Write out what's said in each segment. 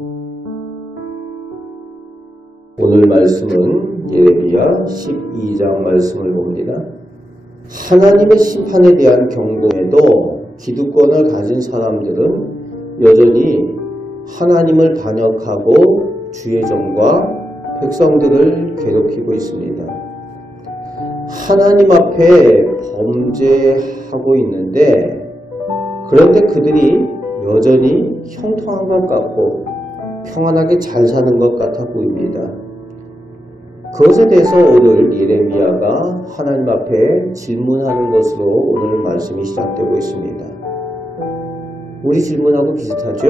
오늘 말씀은 예레미야 12장 말씀을 봅니다. 하나님의 심판에 대한 경고에도 기득권을 가진 사람들은 여전히 하나님을 반역하고 주의 종과 백성들을 괴롭히고 있습니다. 하나님 앞에 범죄하고 있는데 그런데 그들이 여전히 형통한 것 같고 평안하게 잘 사는 것 같아 보입니다. 그것에 대해서 오늘 예레미야가 하나님 앞에 질문하는 것으로 오늘 말씀이 시작되고 있습니다. 우리 질문하고 비슷하죠?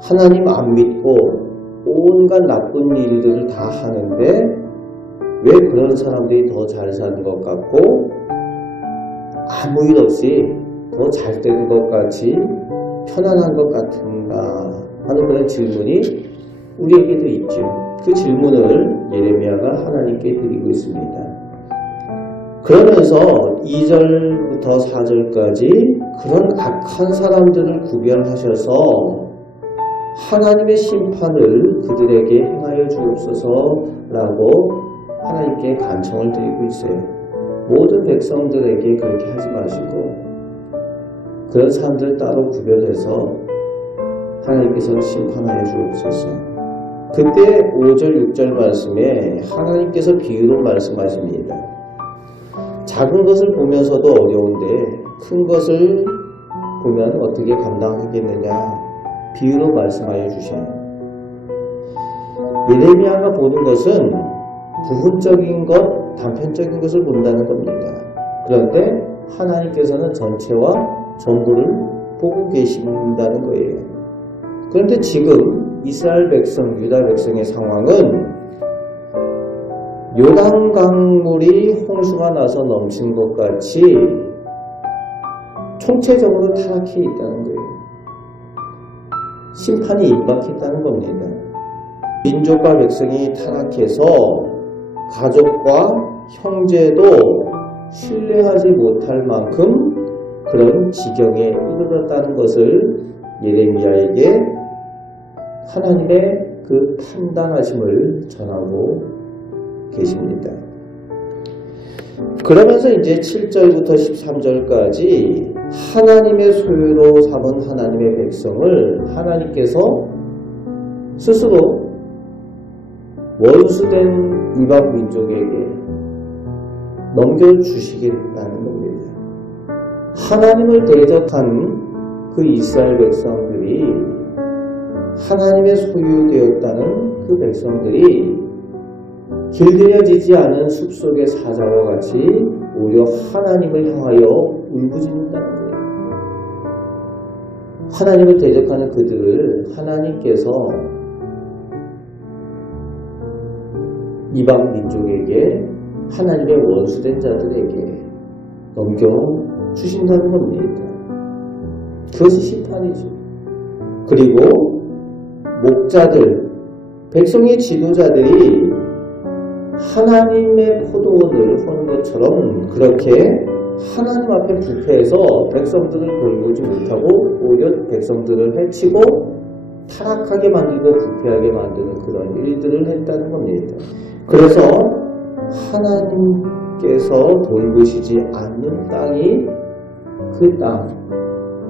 하나님 안 믿고 온갖 나쁜 일들을 다 하는데 왜 그런 사람들이 더 잘 사는 것 같고 아무 일 없이 더 잘 되는 것 같이 편안한 것 같은가 하는 그런 질문이 우리에게도 있죠. 그 질문을 예레미야가 하나님께 드리고 있습니다. 그러면서 2절부터 4절까지 그런 악한 사람들을 구별하셔서 하나님의 심판을 그들에게 행하여 주옵소서라고 하나님께 간청을 드리고 있어요. 모든 백성들에게 그렇게 하지 마시고 그런 사람들을 따로 구별해서 하나님께서 심판하여 주옵소서. 그때 5절 6절 말씀에 하나님께서 비유로 말씀하십니다. 작은 것을 보면서도 어려운데 큰 것을 보면 어떻게 감당하겠느냐 비유로 말씀하여 주셔요. 예레미야가 보는 것은 부분적인 것, 단편적인 것을 본다는 겁니다. 그런데 하나님께서는 전체와 전부를 보고 계신다는 거예요. 그런데 지금 이스라엘 백성, 유다 백성의 상황은 요단 강물이 홍수가 나서 넘친 것 같이 총체적으로 타락해 있다는 거예요. 심판이 임박했다는 겁니다. 민족과 백성이 타락해서 가족과 형제도 신뢰하지 못할 만큼 그런 지경에 이르렀다는 것을 예레미야에게 하나님의 그 판단하심을 전하고 계십니다. 그러면서 이제 7절부터 13절까지 하나님의 소유로 삼은 하나님의 백성을 하나님께서 스스로 원수된 이방 민족에게 넘겨주시겠다는 겁니다. 하나님을 대적한 그 이스라엘 백성들이 하나님의 소유되었다는 그 백성들이 길들여지지 않은 숲속의 사자와 같이 오히려 하나님을 향하여 울부짖는다는 거예요. 하나님을 대적하는 그들을 하나님께서 이방 민족에게 하나님의 원수된 자들에게 넘겨주신다는 겁니다. 그것이 심판이죠. 그리고 목자들, 백성의 지도자들이 하나님의 포도원을 허는 것처럼 그렇게 하나님 앞에 부패해서 백성들을 돌보지 못하고 오히려 백성들을 해치고 타락하게 만들고 부패하게 만드는 그런 일들을 했다는 겁니다. 그래서 하나님께서 돌보시지 않는 땅이 그 땅,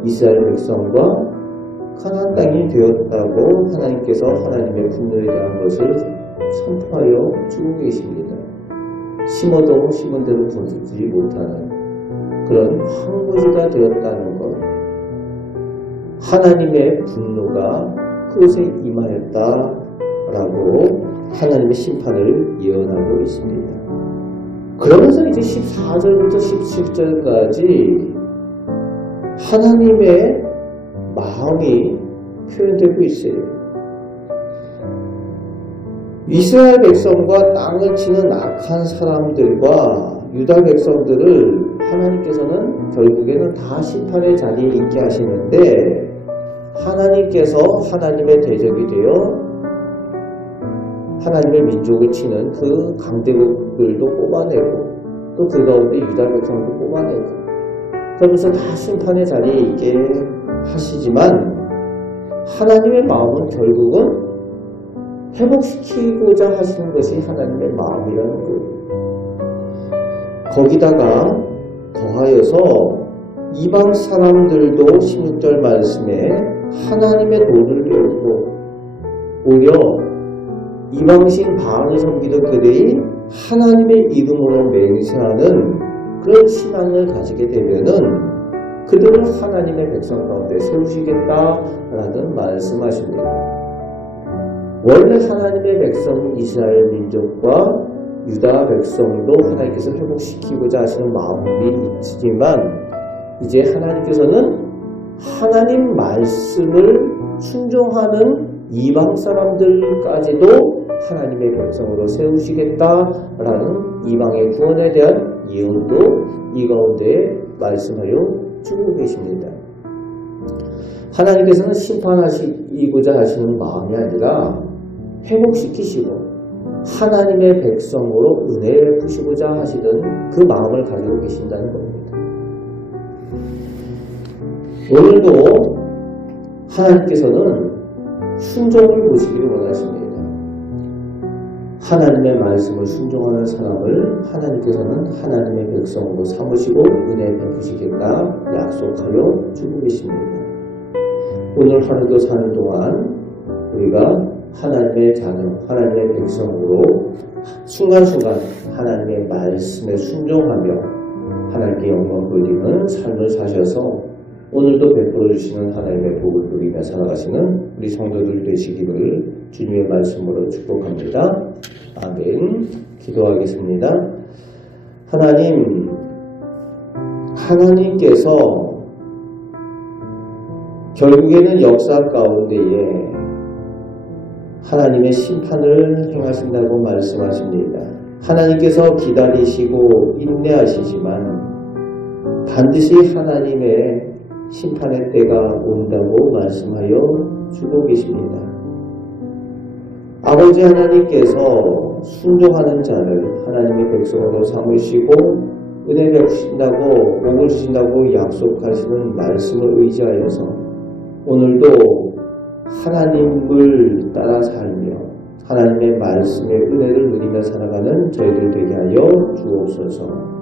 이스라엘 백성과 가나안 땅이 되었다고 하나님께서 하나님의 분노에 대한 것을 선포하여 주고 계십니다. 심어도 심은 대로 거두지 못하는 그런 황무지가 되었다는 것, 하나님의 분노가 그곳에 임하였다라고 하나님의 심판을 예언하고 있습니다. 그러면서 이제 14절부터 17절까지 하나님의 마음이 표현되고 있어요. 이스라엘 백성과 땅을 치는 악한 사람들과 유다 백성들을 하나님께서는 결국에는 다 심판의 자리에 있게 하시는데 하나님께서 하나님의 대적이 되어 하나님의 민족을 치는 그 강대국들도 뽑아내고 또 그 가운데 유다 백성도 뽑아내고 그러면서 다 심판의 자리에 있게 하시지만 하나님의 마음은 결국은 회복시키고자 하시는 것이 하나님의 마음이라는 거예요. 거기다가 더하여서 이방 사람들도 16절 말씀에 하나님의 도를 배우고 오히려 이방신 바알을 섬기던 그들이 하나님의 이름으로 맹세하는 그런 신앙을 가지게 되면은 그들을 하나님의 백성 가운데 세우시겠다라는 말씀하십니다. 원래 하나님의 백성 이스라엘 민족과 유다 백성도 하나님께서 회복시키고자 하시는 마음이 있지만 이제 하나님께서는 하나님 말씀을 순종하는 이방 사람들까지도 하나님의 백성으로 세우시겠다라는 이방의 구원에 대한 예언도 이 가운데 말씀하여 주고 계십니다. 하나님께서는 심판하시고자 하시는 마음이 아니라 회복시키시고 하나님의 백성으로 은혜를 베푸시고자 하시는 그 마음을 가지고 계신다는 겁니다. 오늘도 하나님께서는 순종을 보시기를 원하십니다. 하나님의 말씀을 순종하는 사람을 하나님께서는 하나님의 백성으로 삼으시고 은혜 베푸시겠다 약속하여 주고 계십니다. 오늘 하루도 사는 동안 우리가 하나님의 자녀, 하나님의 백성으로 순간순간 하나님의 말씀에 순종하며 하나님께 영광 돌리는 삶을 사셔서 오늘도 베풀어 주시는 하나님의 복을 누리며 살아가시는 우리 성도들 되시기를 주님의 말씀으로 축복합니다. 아멘. 기도하겠습니다. 하나님께서 결국에는 역사 가운데에 하나님의 심판을 행하신다고 말씀하십니다. 하나님께서 기다리시고 인내하시지만 반드시 하나님의 심판의 때가 온다고 말씀하여 주고 계십니다. 아버지 하나님께서 순종하는 자를 하나님의 백성으로 삼으시고 은혜 베푸신다고 복을 주신다고 약속하시는 말씀을 의지하여서 오늘도 하나님을 따라 살며 하나님의 말씀의 은혜를 누리며 살아가는 저희들 되게 하여 주옵소서.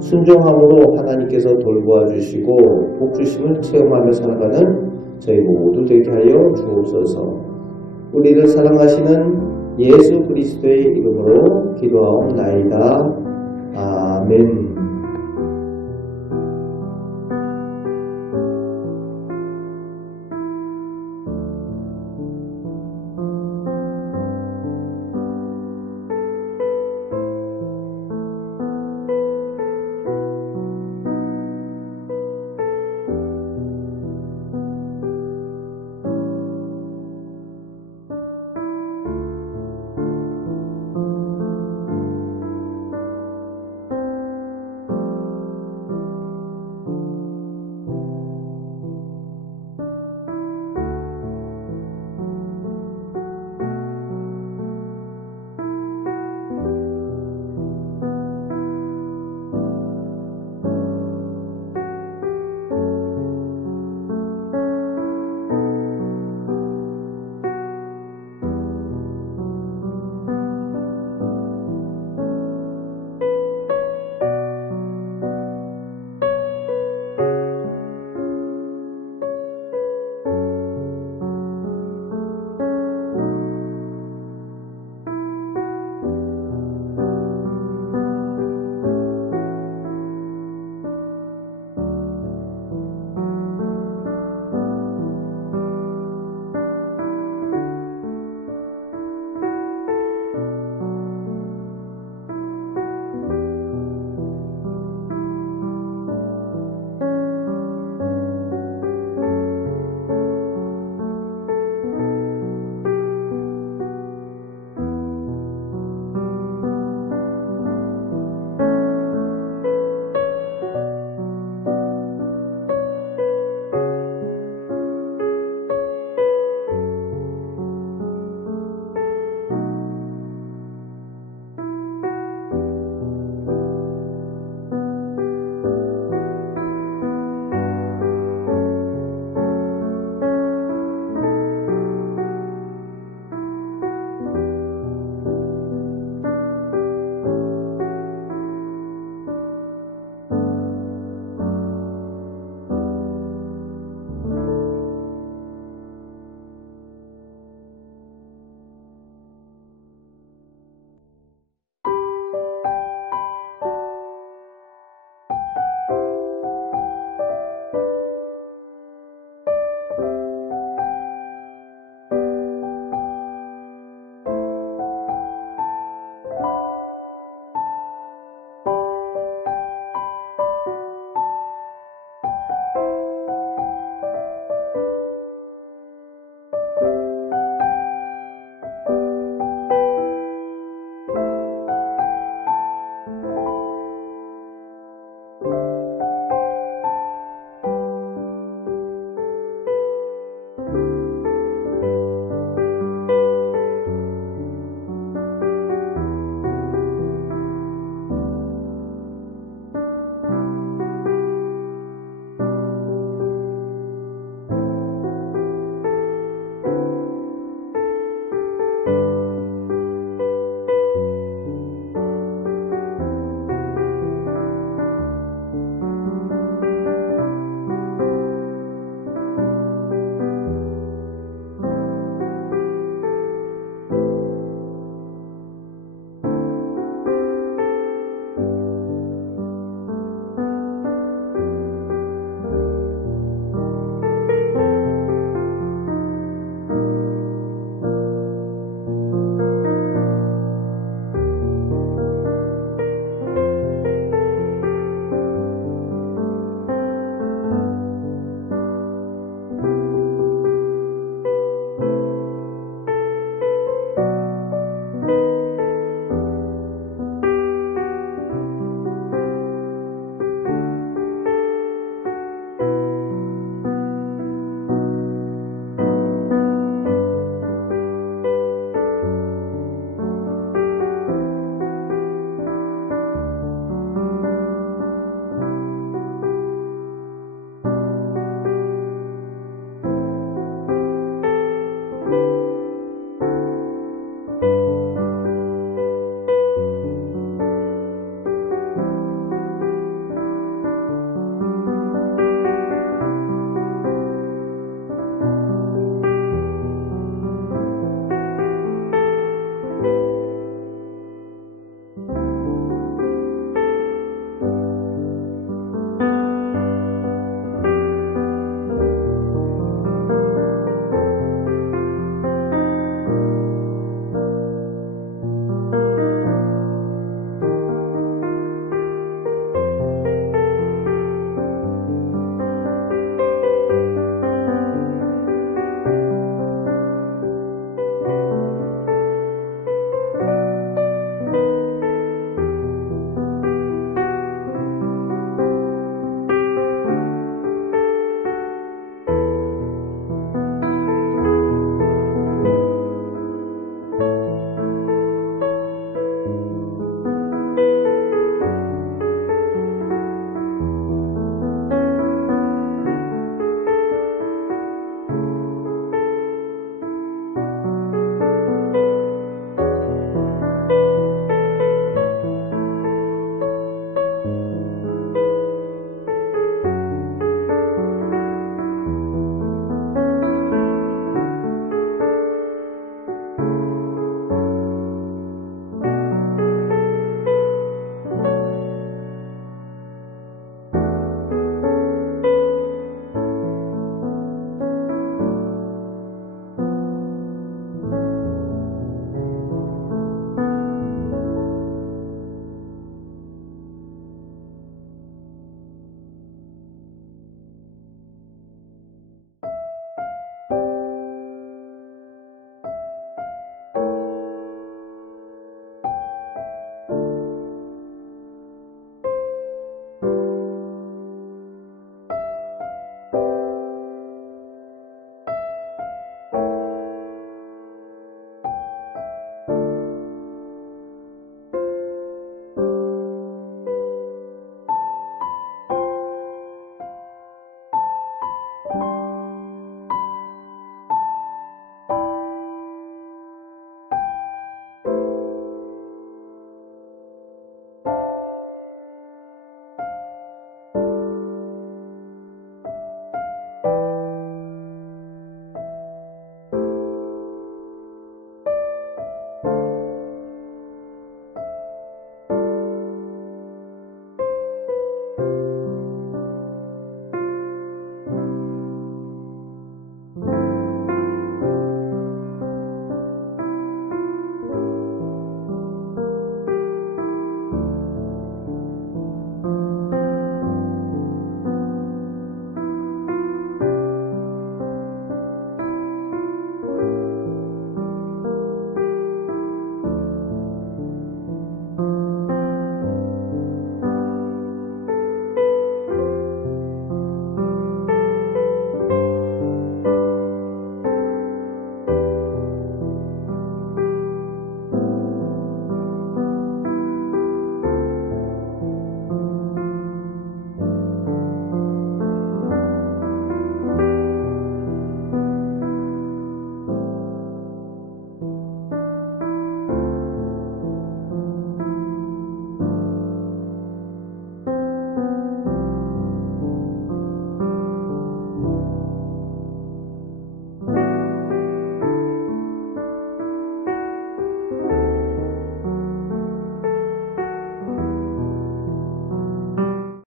순종함으로 하나님께서 돌보아 주시고 복 주심을 체험하며 살아가는 저희 모두 되게 하여 주옵소서. 우리를 사랑하시는 예수 그리스도의 이름으로 기도하옵나이다. 아멘.